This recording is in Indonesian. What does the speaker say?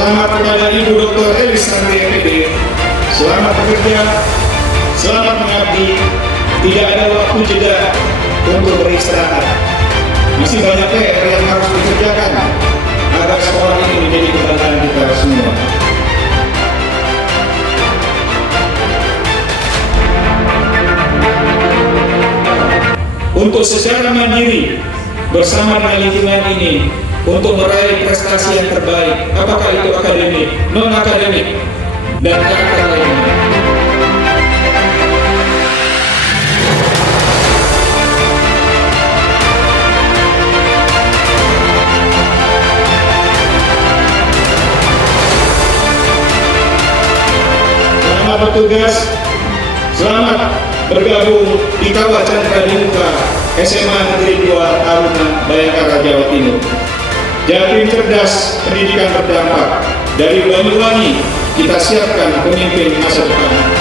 Selamat kepada Ibu Dr. Elisandri MPD. Selamat bekerja, selamat mengabdi. Tidak ada waktu jeda untuk beristirahat. Masih banyak PR yang harus dikerjakan agar sekolah ini menjadi kebanggaan kita semua. Untuk secara mandiri bersama dengan lingkungan ini untuk meraih prestasi yang terbaik, apakah itu akademik, non akademik, dan karakter lainnya. Selamat bertugas, selamat bergabung di Kawah Chandra di Muka SMA Negeri 2 Taruna Bayangkara, Jawa Timur. Jatim cerdas, pendidikan berdampak. Dari Banyuwangi kita siapkan pemimpin masa depan.